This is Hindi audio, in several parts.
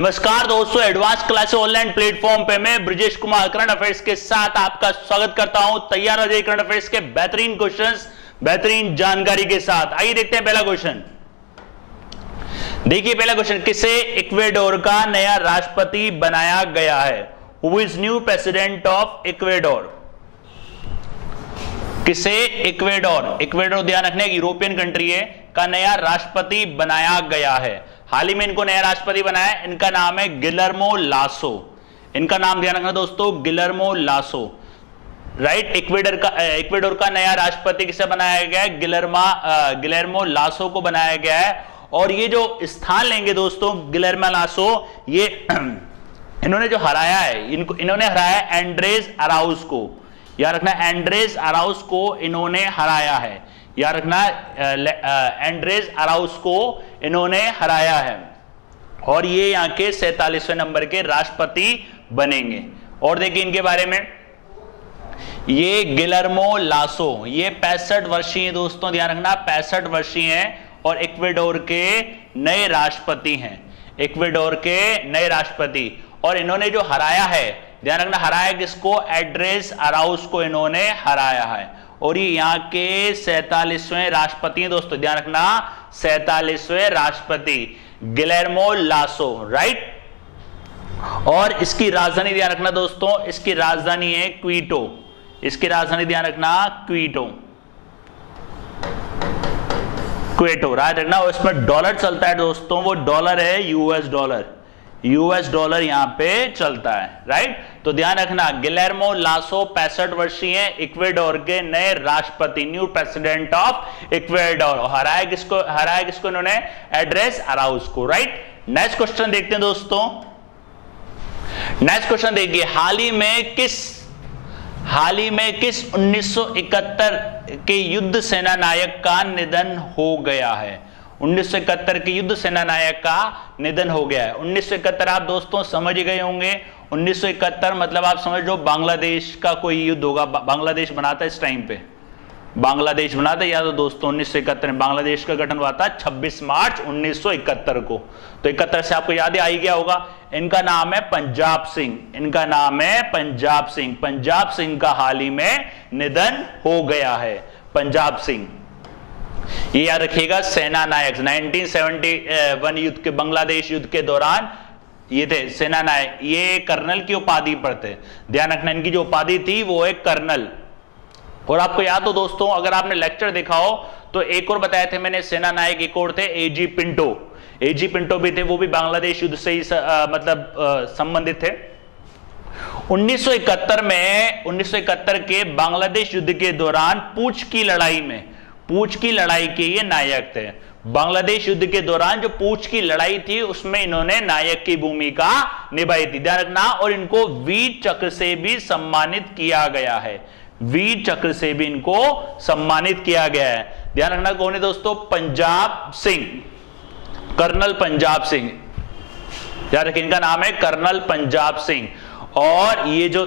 नमस्कार दोस्तों, एडवांस क्लास ऑनलाइन प्लेटफॉर्म पे मैं ब्रिजेश कुमार करंट अफेयर्स के साथ आपका स्वागत करता हूं। तैयार हो जाइए करंट अफेयर्स के बेहतरीन क्वेश्चंस, बेहतरीन जानकारी के साथ। आइए देखते हैं पहला क्वेश्चन। देखिए पहला क्वेश्चन, किसे इक्वेडोर का नया राष्ट्रपति बनाया गया है? Who is new president of Ecuador? किसे इक्वेडोर ध्यान रखने एक यूरोपियन कंट्री है का नया राष्ट्रपति बनाया गया है। हाल ही में इनको नया राष्ट्रपति बनाया है, इनका नाम है गिलर्मो लासो। इनका नाम ध्यान रखना दोस्तों, गिलर्मो लासो। राइट, इक्वेडोर का नया राष्ट्रपति किसे बनाया गया है? गिलर्मो लासो को बनाया गया है। और ये जो स्थान लेंगे दोस्तों गिलर्मो लासो, ये इन्होंने जो हराया है, इन्होंने हराया है एंड्रेस अराउज को। याद रखना, एंड्रेस अराउज को इन्होंने हराया है। याद रखना, एंड्रेस अराउज को इन्होंने हराया है और ये यहाँ के 47वें नंबर के राष्ट्रपति बनेंगे। और देखिए इनके बारे में, ये गिलर्मो लासो, ये 65 वर्षीय दोस्तों, ध्यान रखना 65 वर्षीय हैं और इक्वेडोर के नए राष्ट्रपति हैं। इक्वेडोर के नए राष्ट्रपति, और इन्होंने जो हराया है, ध्यान रखना हराया किसको? एंड्रेस अराउज को इन्होंने हराया है। और ये यहाँ के 47वें राष्ट्रपति हैं दोस्तों, ध्यान रखना 47वें राष्ट्रपति गिलर्मो लासो। राइट, और इसकी राजधानी ध्यान रखना दोस्तों, इसकी राजधानी है क्विटो। इसकी राजधानी ध्यान रखना क्विटो, याद रखना। और इसमें डॉलर चलता है दोस्तों, वो डॉलर है यूएस डॉलर यहां पे चलता है। राइट, तो ध्यान रखना गिलर्मो लासो 65 वर्षीय हैं, इक्वेडोर के नए राष्ट्रपति, न्यू प्रेसिडेंट ऑफ इक्वेडोर। हराया किसको इन्होंने? एंड्रेस अराउज को। राइट, नेक्स्ट क्वेश्चन देखते हैं दोस्तों। नेक्स्ट क्वेश्चन देखिए, हाल ही में किस 1971 के युद्ध सेना नायक का निधन हो गया है? 1971 के युद्ध सेना नायक का निधन हो गया है। 1971 आप दोस्तों समझ ही गए होंगे। 1971 मतलब आप समझ लो बांग्लादेश का कोई युद्ध होगा। बांग्लादेश बना था इस टाइम पे, बांग्लादेश बना था। या तो दोस्तों 1971 में बांग्लादेश का गठन हुआ था 26 मार्च 1971 को। तो 71 से आपको याद ही गया होगा। इनका नाम है पंजाब सिंह। इनका नाम है पंजाब सिंह। पंजाब सिंह का हाल ही में निधन हो गया है, पंजाब सिंह। ये याद रखिएगा, सेना नायक 1971 युद्ध के, बांग्लादेश युद्ध के दौरान ये थे सेना नायक। ये कर्नल की उपाधि पर थे, ध्यान रखना। इनकी जो उपाधि थी वो एक कर्नल। और आपको याद हो दोस्तों, अगर आपने लेक्चर देखा हो तो एक और बताए थे मैंने सेना नायक, एक और थे एजी पिंटो। एजी पिंटो भी थे, वो भी बांग्लादेश युद्ध से ही संबंधित थे। 1971 के बांग्लादेश युद्ध के दौरान पूंछ की लड़ाई के ये नायक थे। बांग्लादेश युद्ध के दौरान जो पूंछ की लड़ाई थी उसमें इन्होंने नायक की भूमिका निभाई थी, ध्यान रखना। और इनको वीर चक्र से भी सम्मानित किया गया है। वीर चक्र से भी इनको सम्मानित किया गया है। ध्यान रखना कौन है दोस्तों? पंजाब सिंह, कर्नल पंजाब सिंह। ध्यान रखिए, इनका नाम है कर्नल पंजाब सिंह। और ये जो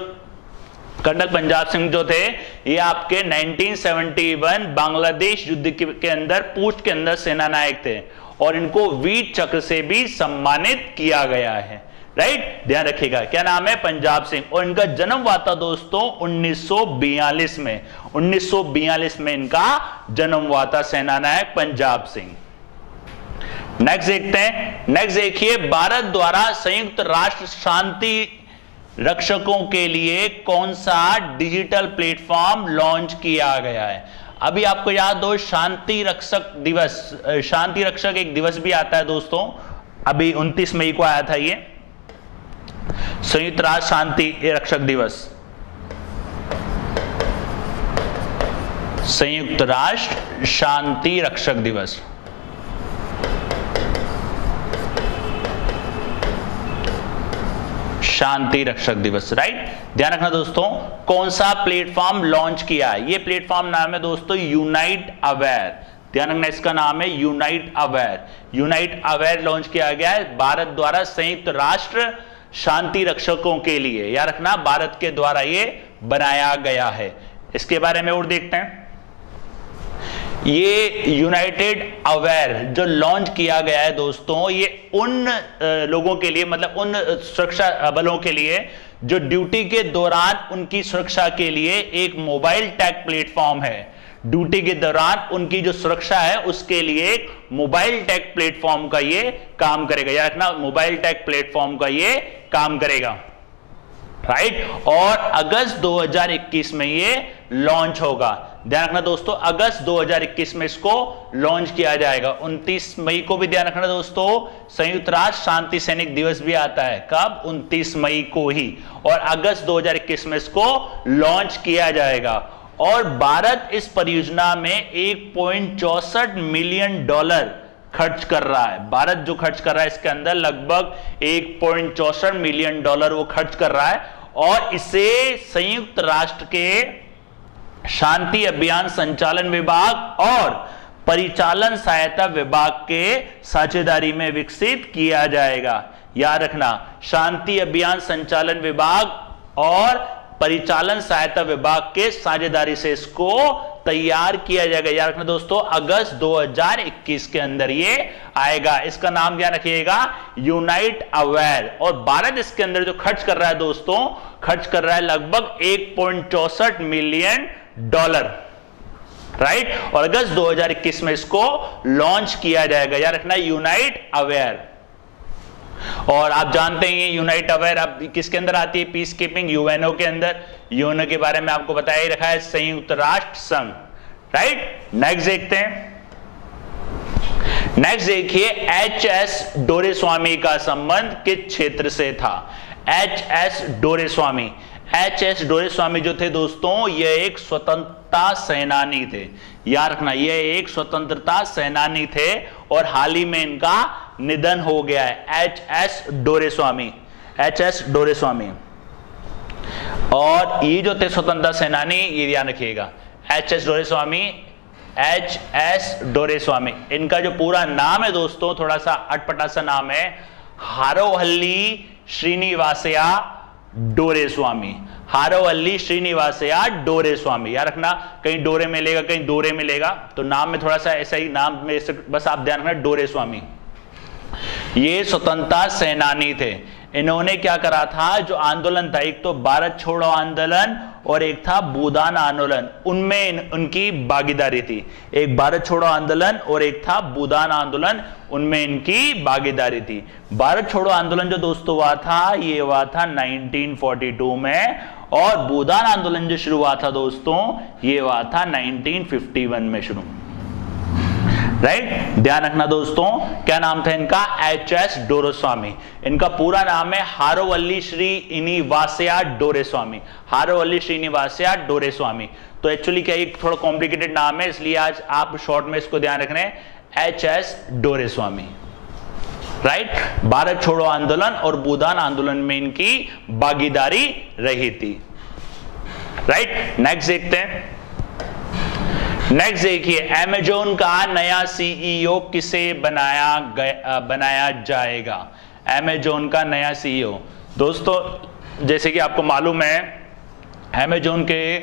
कर्नल पंजाब सिंह जो थे, ये आपके 1971 बांग्लादेश युद्ध के अंदर पूंछ के अंदर सेना नायक थे और इनको वीर चक्र से भी सम्मानित किया गया है। राइट, ध्यान रखिएगा क्या नाम है? पंजाब सिंह। और इनका जन्म हुआ था दोस्तों 1942 में। 1942 में इनका जन्म हुआ था, सेना नायक पंजाब सिंह। नेक्स्ट देखते हैं। नेक्स्ट देखिए, भारत द्वारा संयुक्त राष्ट्र शांति रक्षकों के लिए कौन सा डिजिटल प्लेटफॉर्म लॉन्च किया गया है? अभी आपको याद हो शांति रक्षक दिवस, शांति रक्षक एक दिवस भी आता है दोस्तों, अभी 29 मई को आया था ये संयुक्त राष्ट्र शांति रक्षक दिवस। संयुक्त राष्ट्र शांति रक्षक दिवस, शांति रक्षक दिवस। राइट, ध्यान रखना दोस्तों, कौन सा प्लेटफॉर्म लॉन्च किया है? ये प्लेटफॉर्म नाम है दोस्तों यूनाइट अवेयर। ध्यान रखना, इसका नाम है unite aware. Unite aware launch किया गया है भारत द्वारा संयुक्त राष्ट्र शांति रक्षकों के लिए। याद रखना, भारत के द्वारा ये बनाया गया है। इसके बारे में और देखते हैं। ये यूनाइटेड अवेयर जो लॉन्च किया गया है दोस्तों, ये उन लोगों के लिए, मतलब उन सुरक्षा बलों के लिए जो ड्यूटी के दौरान उनकी सुरक्षा के लिए एक मोबाइल टैग प्लेटफॉर्म है। ड्यूटी के दौरान उनकी जो सुरक्षा है उसके लिए एक मोबाइल टैग प्लेटफॉर्म का ये काम करेगा। याद रखना, मोबाइल टैग प्लेटफॉर्म का ये काम करेगा, राइट। और अगस्त 2021 में ये लॉन्च होगा। ध्यान रखना दोस्तों, अगस्त 2021 में इसको लॉन्च किया जाएगा। 29 मई को भी ध्यान रखना दोस्तों, संयुक्त राष्ट्र शांति सैनिक दिवस भी आता है। कब? 29 मई को ही। और अगस्त 2021 में इसको लॉन्च किया जाएगा। और भारत इस परियोजना में $1.64 मिलियन खर्च कर रहा है। भारत जो खर्च कर रहा है इसके अंदर लगभग $1.64 मिलियन वो खर्च कर रहा है। और इसे संयुक्त राष्ट्र के शांति अभियान संचालन विभाग और परिचालन सहायता विभाग के साझेदारी में विकसित किया जाएगा। याद रखना, शांति अभियान संचालन विभाग और परिचालन सहायता विभाग के साझेदारी से इसको तैयार किया जाएगा। याद रखना दोस्तों, अगस्त 2021 के अंदर ये आएगा। इसका नाम क्या रखिएगा? Unite aware. और भारत इसके अंदर जो खर्च कर रहा है दोस्तों, खर्च कर रहा है लगभग $1.64 मिलियन, राइट। और अगस्त 2021 में इसको लॉन्च किया जाएगा। याद रखना, यूनाइट अवेयर। और आप जानते हैं ये यूनाइट अवेयर अब किसके अंदर आती है? पीस कीपिंग, यूएनओ के अंदर। यूएनओ के बारे में आपको बताया ही रखा है, संयुक्त राष्ट्र संघ, राइट। नेक्स्ट देखते हैं। नेक्स्ट देखिए, एच.एस. डोरेस्वामी का संबंध किस क्षेत्र से था? एच.एस. डोरेस्वामी। एच.एस. डोरेस्वामी जो थे दोस्तों, ये एक स्वतंत्रता सेनानी थे। याद रखना, ये एक स्वतंत्रता सेनानी थे और हाल ही में इनका निधन हो गया है। एच.एस. डोरेस्वामी, एच.एस. डोरेस्वामी। और ये जो थे स्वतंत्रता सेनानी, ये ध्यान रखिएगा, एच.एस. डोरेस्वामी, एच.एस. डोरेस्वामी। इनका जो पूरा नाम है दोस्तों, थोड़ा सा अटपटा सा नाम है, हारोहल्ली श्रीनिवासया डोरेस्वामी। हारोहल्ली श्रीनिवासया डोरेस्वामी। याद रखना, कहीं डोरे मिलेगा, कहीं डोरे मिलेगा, तो नाम में थोड़ा सा ऐसा ही नाम में बस आप ध्यान रखना, डोरेस्वामी। ये स्वतंत्रता सेनानी थे। इन्होंने क्या करा था, जो आंदोलन था, एक तो भारत छोड़ो आंदोलन और एक था भूदान आंदोलन, उनमें उनकी भागीदारी थी। एक भारत छोड़ो आंदोलन और एक था भूदान आंदोलन, उनमें इनकी भागीदारी थी। भारत छोड़ो आंदोलन जो दोस्तों हुआ था, ये हुआ था 1942 में। और भूदान आंदोलन जो शुरू हुआ था दोस्तों, ये हुआ था 1951 में शुरू, राइट। ध्यान रखना दोस्तों, क्या नाम था इनका? एच.एस. डोरेस्वामी। इनका पूरा नाम है हारोहल्ली श्रीनिवासया डोरेस्वामी। हारोहल्ली श्रीनिवासया डोरेस्वामी। तो एक्चुअली क्या, एक थोड़ा कॉम्प्लिकेटेड नाम है, इसलिए आज आप शॉर्ट में इसको ध्यान रख रहे हैं, एच.एस. डोरेस्वामी, राइट। भारत छोड़ो आंदोलन और भूदान आंदोलन में इनकी भागीदारी रही थी, राइट। नेक्स्ट देखते हैं। नेक्स्ट देखिए, अमेज़न का नया सीईओ किसे बनाया जाएगा? अमेज़न का नया सीईओ दोस्तों, जैसे कि आपको मालूम है, अमेज़न के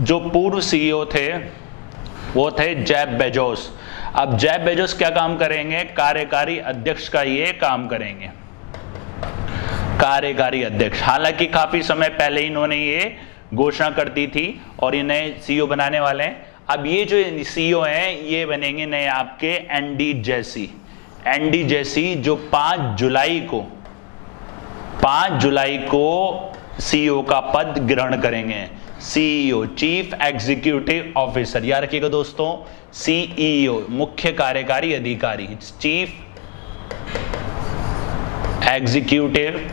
जो पूर्व सीईओ थे वो थे जेफ बेजोस। अब जेफ बेजोस क्या काम करेंगे? कार्यकारी अध्यक्ष का ये काम करेंगे, कार्यकारी अध्यक्ष। हालांकि काफी समय पहले इन्होंने ये घोषणा कर दी थी और ये नए सीईओ बनाने वाले हैं। अब ये जो सीईओ हैं, ये बनेंगे नए आपके एंडी जेसी। एंडी जेसी जो 5 जुलाई को सीईओ का पद ग्रहण करेंगे। CEO, chief executive officer. याद रखिएगा दोस्तों, सीईओ मुख्य कार्यकारी अधिकारी, चीफ एग्जीक्यूटिव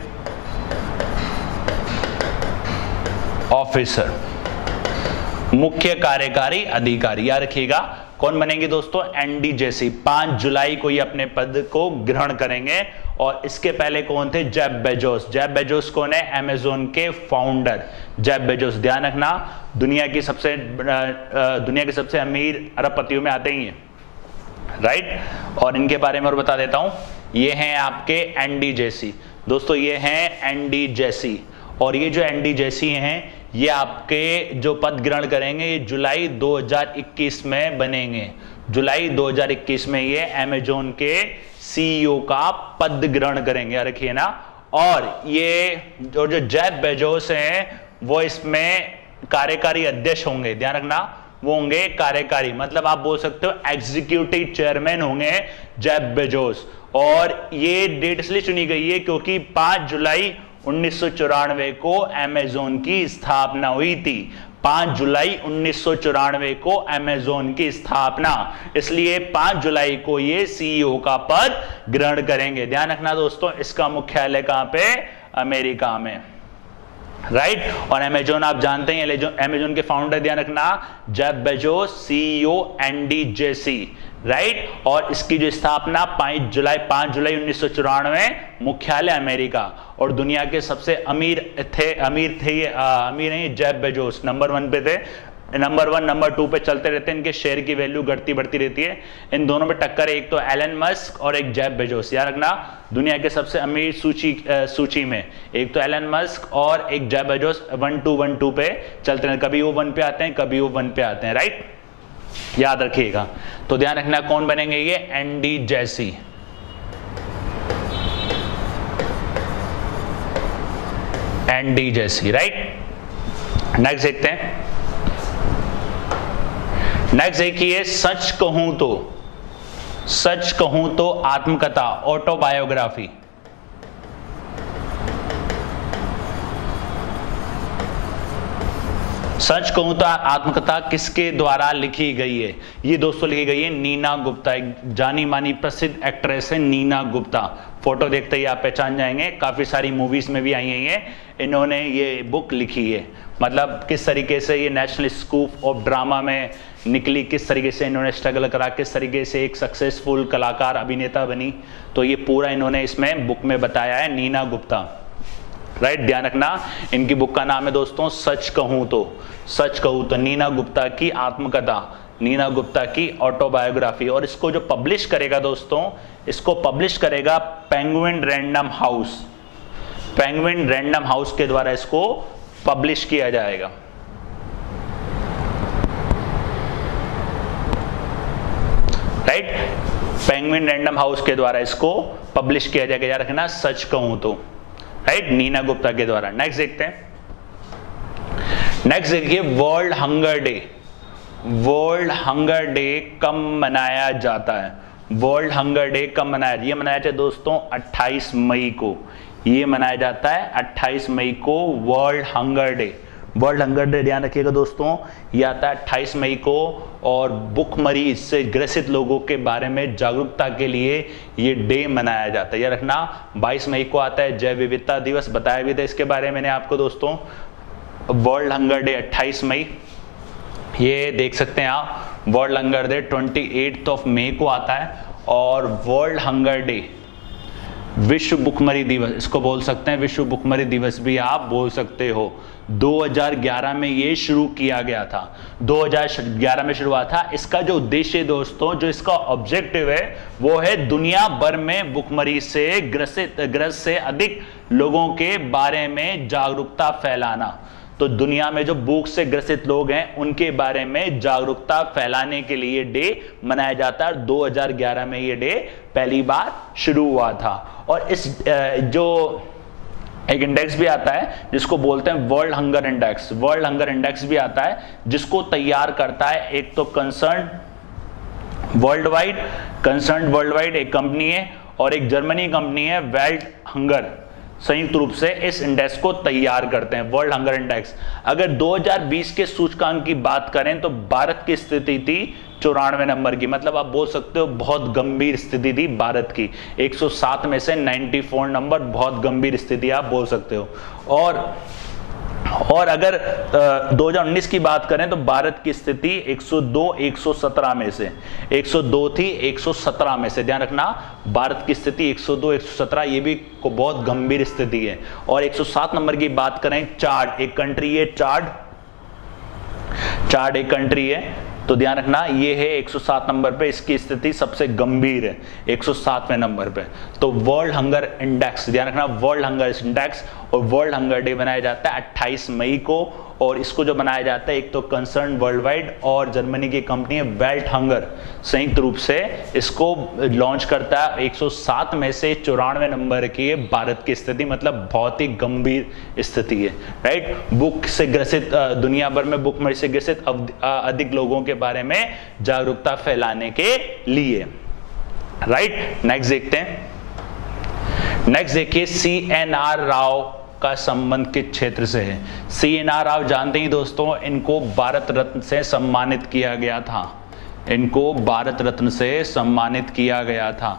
ऑफिसर, मुख्य कार्यकारी अधिकारी। याद रखिएगा, कौन बनेंगे दोस्तों? Andy Jassy. 5 जुलाई को ये अपने पद को ग्रहण करेंगे। और इसके पहले कौन थे? Jeff Bezos. जेफ बेजोस कौन है? अमेज़न के फाउंडर जेफ बेजोस। ध्यान रखना, दुनिया के सबसे अमीर अरबपतियों में आते ही हैं, राइट। और इनके बारे में और बता देता हूं, ये हैं आपके एंडी जेसी दोस्तों, ये हैं एंडी जेसी। और ये जो एंडी जेसी हैं, ये आपके जो पद ग्रहण करेंगे ये जुलाई 2021 में बनेंगे। जुलाई 2021 में ये अमेजोन के सीईओ का पद ग्रहण करेंगे, रखिए ना। और ये जो जेफ बेजोस हैं वो इसमें कार्यकारी अध्यक्ष होंगे, ध्यान रखना, वो होंगे कार्यकारी, मतलब आप बोल सकते हो एग्जीक्यूटिव चेयरमैन होंगे जेफ बेजोस। और ये डेट इसलिए चुनी गई है क्योंकि 5 जुलाई 1994 को अमेजोन की स्थापना हुई थी। 5 जुलाई 1994 को अमेजोन की स्थापना, इसलिए 5 जुलाई को ये सीईओ का पद ग्रहण करेंगे। ध्यान रखना दोस्तों, इसका मुख्यालय कहां पे? अमेरिका में, राइट। और अमेजोन आप जानते हैं, अमेजोन के फाउंडर ध्यान रखना Jeff Bezos, CEO Andy Jassy, right. और इसकी जो स्थापना 5 जुलाई 1994, मुख्यालय अमेरिका। और दुनिया के सबसे अमीर नहीं, जेफ बेजोस नंबर 1 पे थे, नंबर 1 नंबर 2 पे चलते रहते हैं, इनके शेयर की वैल्यू घटती बढ़ती रहती है। इन दोनों में टक्कर है, एक तो एलन मस्क और एक जेफ बेजोस। याद रखना, दुनिया के सबसे अमीर सूची में एक तो एलन मस्क और एक जेफ बेजोस 1-2 पे चलते हैं, कभी वो 1 पे आते हैं, कभी वो 1 पे आते हैं, राइट। याद रखिएगा। तो ध्यान रखना कौन बनेंगे ये? Andy Jassy, Andy Jassy, right. Next देखते हैं। नेक्स्ट देखिए, सच कहूं तो आत्मकथा, ऑटोबायोग्राफी। सच कहूं तो आत्मकथा किसके द्वारा लिखी गई है? ये दोस्तों लिखी गई है नीना गुप्ता, एक जानी मानी प्रसिद्ध एक्ट्रेस है नीना गुप्ता। फोटो देखते ही आप पहचान जाएंगे, काफी सारी मूवीज में भी आई है इन्होंने ये बुक लिखी है। मतलब किस तरीके से ये नेशनल स्कूप ऑफ ड्रामा में निकली, किस तरीके से इन्होंने स्ट्रगल करा, किस तरीके से एक सक्सेसफुल कलाकार अभिनेता बनी, तो ये पूरा इन्होंने इसमें बुक में बताया है, नीना गुप्ता, राइट। ध्यान रखना, इनकी बुक का नाम है दोस्तों सच कहूं तो नीना गुप्ता की आत्मकथा, नीना गुप्ता की ऑटोबायोग्राफी। और इसको जो पब्लिश करेगा दोस्तों, इसको पब्लिश करेगा penguin random house, penguin random house के द्वारा इसको पब्लिश किया जाएगा, राइट। पेंगुइन रैंडम हाउस के द्वारा इसको पब्लिश किया जाएगा। याद रखना, सच कहूं तो, राइट, नीना गुप्ता के द्वारा। नेक्स्ट देखते हैं। नेक्स्ट देखिए, world hunger day. World hunger day कब मनाया जाता है? वर्ल्ड हंगर डे कब मनाया? ये मनाया जाता है दोस्तों 28 मई को। ये मनाया जाता है 28 मई को world hunger day. World hunger day ध्यान रखिएगा दोस्तों, ये आता है 28 मई को। और भूखमरी से ग्रसित लोगों के बारे में जागरूकता के लिए ये डे मनाया जाता है। यह रखना, 22 मई को आता है जैव विविधता दिवस, बताया भी था इसके बारे में मैंने आपको दोस्तों। वर्ल्ड हंगर डे 28 मई, ये देख सकते हैं आप। वर्ल्ड हंगर डे 28 मई को आता है। और वर्ल्ड हंगर डे, विश्व भुखमरी दिवस इसको बोल सकते हैं, विश्व भुखमरी दिवस भी आप बोल सकते हो। 2011 में ये शुरू किया गया था, 2011 में शुरू हुआ था। इसका जो उद्देश्य दोस्तों, जो इसका ऑब्जेक्टिव है वो है दुनिया भर में भुखमरी से ग्रस्त से अधिक लोगों के बारे में जागरूकता फैलाना। तो दुनिया में जो भूख से ग्रसित लोग हैं उनके बारे में जागरूकता फैलाने के लिए डे मनाया जाता है। 2011 में ये डे पहली बार शुरू हुआ था। और इस जो एक इंडेक्स भी आता है जिसको बोलते हैं world hunger index, world hunger index भी आता है जिसको तैयार करता है एक तो कंसर्न वर्ल्ड वाइड एक कंपनी है और एक जर्मनी कंपनी है वर्ल्ड हंगर, संयुक्त रूप से इस इंडेक्स को तैयार करते हैं, वर्ल्ड हंगर इंडेक्स। अगर 2020 के सूचकांक की बात करें तो भारत की स्थिति थी 94 नंबर की, मतलब आप बोल सकते हो बहुत गंभीर स्थिति थी भारत की। 107 में से 94 नंबर बहुत गंभीर स्थिति आप बोल सकते हो। और अगर 2019 की बात करें तो भारत की स्थिति 102-117 में से 102 थी 117 में से, ध्यान रखना भारत की स्थिति 102-117 ये भी को बहुत गंभीर स्थिति है। और 107 नंबर की बात करें, चार्ड एक कंट्री है, चार्ड एक कंट्री है, तो ध्यान रखना ये है 107 नंबर पे, इसकी स्थिति सबसे गंभीर है 107वें नंबर पे। तो वर्ल्ड हंगर इंडेक्स, ध्यान रखना वर्ल्ड हंगर इंडेक्स और वर्ल्ड हंगर डे मनाया जाता है 28 मई को। और इसको जो बनाया जाता है एक तो कंसर्न वर्ल्ड वाइड और जर्मनी की कंपनी है वेल्ट हंगर संयुक्त रूप से इसको लॉन्च करता है। 107 में से 94 नंबर की है भारत की स्थिति, मतलब बहुत ही गंभीर स्थिति है, राइट। भूख से ग्रसित दुनिया भर में भूखमरी से ग्रसित अधिक लोगों के बारे में जागरूकता फैलाने के लिए, राइट। नेक्स्ट देखते हैं। नेक्स्ट देखिए CNR राव का संबंध किस क्षेत्र से है। CNR राव जानते ही दोस्तों, इनको भारत रत्न से सम्मानित किया गया था, इनको भारत रत्न से सम्मानित किया गया था,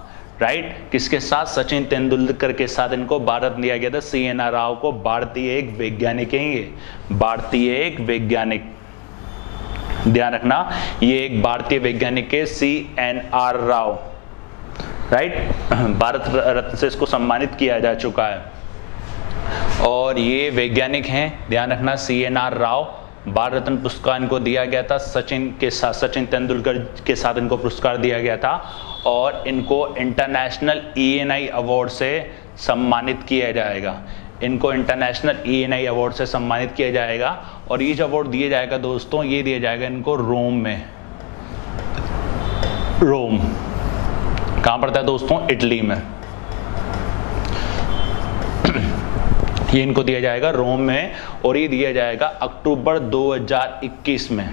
राइट। किसके साथ? सचिन तेंदुलकर के साथ इनको भारत दिया गया था। CNR राव को भारतीय एक वैज्ञानिक है, ये भारतीय एक वैज्ञानिक, ध्यान रखना, ये एक भारतीय वैज्ञानिक है CNR राव, राइट। भारत रत्न से इसको सम्मानित किया जा चुका है और ये वैज्ञानिक हैं, ध्यान रखना। CNR राव, भारत रत्न पुरस्कार इनको दिया गया था, सचिन के साथ, सचिन तेंदुलकर के साथ इनको पुरस्कार दिया गया था और इनको इंटरनेशनल ENI अवार्ड से सम्मानित किया जाएगा, इनको इंटरनेशनल ENI अवार्ड से सम्मानित किया जाएगा। और ये जो अवार्ड दिया जाएगा दोस्तों, ये दिया जाएगा इनको रोम में, रोम कहां पड़ता है दोस्तों? इटली में। ये इनको दिया जाएगा रोम में और ये दिया जाएगा अक्टूबर 2021 में,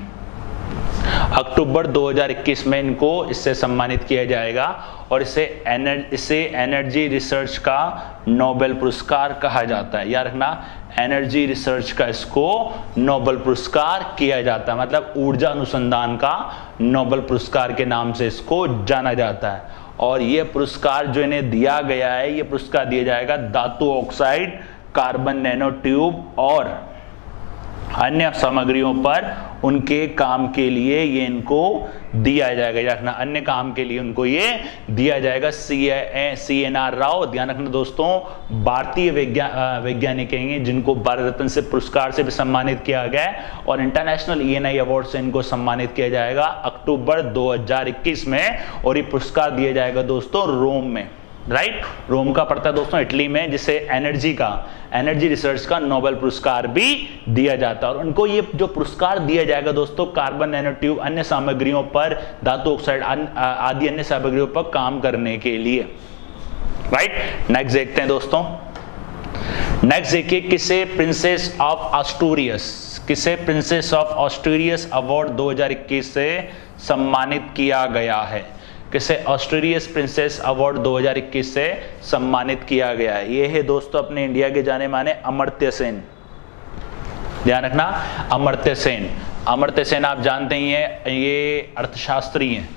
अक्टूबर 2021 में इनको इससे सम्मानित किया जाएगा और इसे एनर्जी रिसर्च का नोबेल पुरस्कार कहा जाता है। याद रखना, एनर्जी रिसर्च का इसको नोबेल पुरस्कार किया जाता है, मतलब ऊर्जा अनुसंधान का नोबेल पुरस्कार के नाम से इसको जाना जाता है। और ये पुरस्कार जो इन्हें दिया गया है, ये पुरस्कार दिया जाएगा धातु ऑक्साइड, कार्बन नैनो ट्यूब और अन्य सामग्रियों पर उनके काम के लिए ये इनको दिया जाएगा। याद रखना, अन्य काम के लिए उनको ये दिया जाएगा। CNR राव, ध्यान रखना दोस्तों, भारतीय वैज्ञानिक हैं जिनको भारत रत्न से पुरस्कार से भी सम्मानित किया गया है और इंटरनेशनल ENI अवार्ड से इनको सम्मानित किया जाएगा अक्टूबर 2021 में और ये पुरस्कार दिया जाएगा दोस्तों रोम में, राइट। रोम का पड़ता है दोस्तों इटली में, जिसे एनर्जी रिसर्च का नोबेल पुरस्कार भी दिया जाता है। और उनको ये जो पुरस्कार दिया जाएगा दोस्तों कार्बन नैनो ट्यूब, अन्य सामग्रियों पर, धातु ऑक्साइड आदि अन्य सामग्रियों पर काम करने के लिए, राइट। नेक्स्ट देखते हैं दोस्तों। नेक्स्ट देखिए, किसे प्रिंसेस ऑफ ऑस्ट्रियस, किसे प्रिंसेस ऑफ ऑस्ट्रियस अवार्ड 2021 से सम्मानित किया गया है। किसे ऑस्ट्रेलियस प्रिंसेस अवार्ड 2021 से सम्मानित किया गया है। ये है दोस्तों अपने इंडिया के जाने माने अमर्त्य सेन, ध्यान रखना, अमर्त्य सेन। अमर्त्य सेन आप जानते ही हैं, ये अर्थशास्त्री हैं,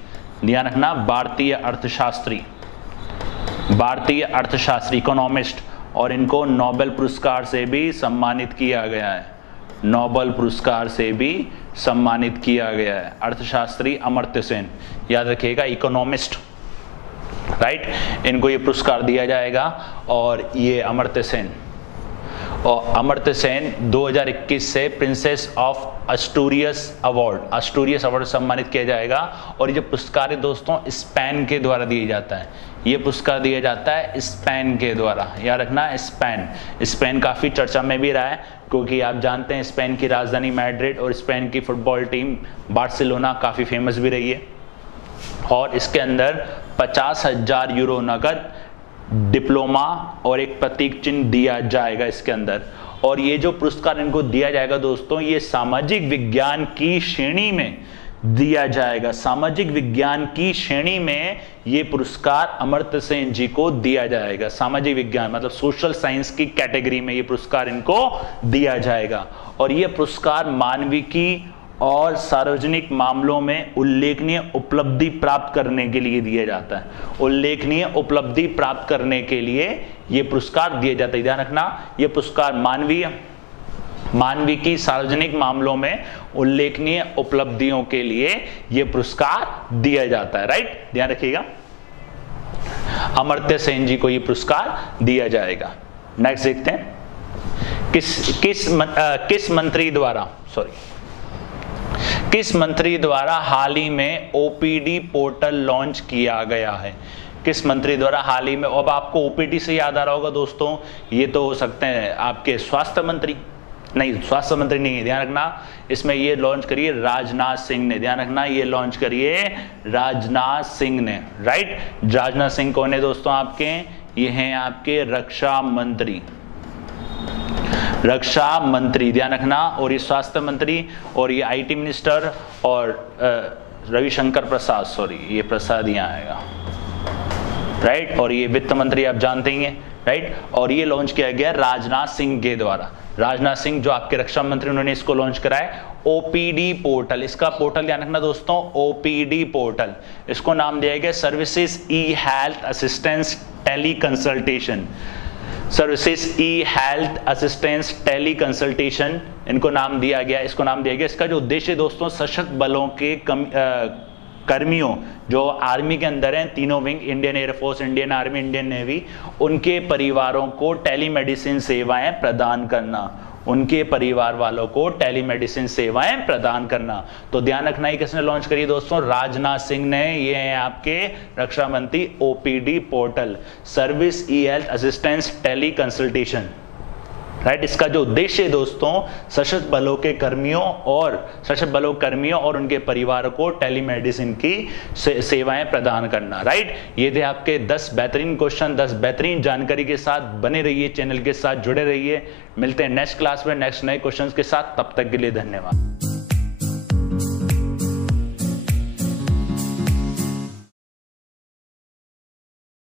ध्यान रखना, भारतीय अर्थशास्त्री, भारतीय अर्थशास्त्री, इकोनॉमिस्ट, और इनको नोबेल पुरस्कार से भी सम्मानित किया गया है, नोबेल पुरस्कार से भी सम्मानित किया गया है। अर्थशास्त्री अमर्त्य सेन, याद रखिएगा, इकोनॉमिस्ट, राइट। इनको ये पुरस्कार दिया जाएगा और ये अमर्त्य सेन, और अमर्त्य सेन 2021 से प्रिंसेस ऑफ अस्टूरियस अवार्ड सम्मानित किया जाएगा। और ये जो पुरस्कार है दोस्तों स्पेन के द्वारा दिया जाता है, ये पुरस्कार दिया जाता है स्पेन के द्वारा, याद रखना, स्पेन काफी चर्चा में भी रहा है क्योंकि आप जानते हैं स्पेन की राजधानी मैड्रिड और स्पेन की फुटबॉल टीम बार्सिलोना काफी फेमस भी रही है। और इसके अंदर 50,000 यूरो नकद, डिप्लोमा और एक प्रतीक चिन्ह दिया जाएगा इसके अंदर। और ये जो पुरस्कार इनको दिया जाएगा दोस्तों, ये सामाजिक विज्ञान की श्रेणी में दिया जाएगा, सामाजिक विज्ञान की श्रेणी में ये पुरस्कार अमर्त्य सेन जी को दिया जाएगा। सामाजिक विज्ञान मतलब सोशल साइंस की कैटेगरी में ये पुरस्कार इनको दिया जाएगा। और ये पुरस्कार मानविकी और सार्वजनिक मामलों में उल्लेखनीय उपलब्धि प्राप्त करने के लिए दिया जाता है, उल्लेखनीय उपलब्धि प्राप्त करने के लिए ये पुरस्कार दिया जाता है। ध्यान रखना, ये पुरस्कार मानविकी सार्वजनिक मामलों में उल्लेखनीय उपलब्धियों के लिए ये पुरस्कार दिया जाता है, राइट, ध्यान रखिएगा। अमर्त्य सेन जी को ये पुरस्कार दिया जाएगा। नेक्स्ट देखते हैं, किस मंत्री द्वारा हाल ही में ओपीडी पोर्टल लॉन्च किया गया है। किस मंत्री द्वारा हाल ही में, अब आपको ओपीडी से याद आ रहा होगा दोस्तों, ये तो हो सकते हैं आपके स्वास्थ्य मंत्री, नहीं, स्वास्थ्य मंत्री नहीं है, ध्यान रखना, इसमें ये लॉन्च करिए राजनाथ सिंह ने, ध्यान रखना ये लॉन्च करिए राजनाथ सिंह ने, राइट। राजनाथ सिंह कौन है दोस्तों आपके, ये हैं आपके रक्षा मंत्री, रक्षा मंत्री, ध्यान रखना। और ये स्वास्थ्य मंत्री, और ये आईटी मिनिस्टर, और रविशंकर प्रसाद, सॉरी ये प्रसाद यहाँ आएगा, राइट। और ये वित्त मंत्री आप जानते ही हैं, राइट। और ये लॉन्च किया गया राजनाथ सिंह के द्वारा, राजनाथ सिंह जो आपके रक्षा मंत्री, उन्होंने इसको लॉन्च कराया। ओपीडी पोर्टल, इसका पोर्टल ध्यान रखना दोस्तों, ओपीडी पोर्टल, इसको नाम दिया गया services e health assistance teleconsultation, services e health assistance teleconsultation, इनको नाम दिया गया, इसको नाम दिया गया। इसका जो उद्देश्य दोस्तों, सशस्त्र बलों के कर्मियों जो आर्मी के अंदर हैं, तीनों wing, Indian air force, Indian army, Indian navy, उनके परिवारों को टेलीमेडिसिन सेवाएं प्रदान करना, उनके परिवार वालों को टेलीमेडिसिन सेवाएं प्रदान करना। तो ध्यान रखना ही किसने लॉन्च करी दोस्तों, राजनाथ सिंह ने। ये है आपके रक्षा मंत्री, OPD portal, service e health assistance teleconsultation, right. इसका जो उद्देश्य है दोस्तों, सशस्त्र बलों के कर्मियों और उनके परिवारों को टेलीमेडिसिन की सेवाएं प्रदान करना, राइट। ये थे आपके 10 बेहतरीन क्वेश्चन, 10 बेहतरीन जानकारी के साथ। बने रहिए, चैनल के साथ जुड़े रहिए। मिलते हैं नेक्स्ट क्लास में नेक्स्ट नए क्वेश्चंस के साथ, तब तक के लिए धन्यवाद।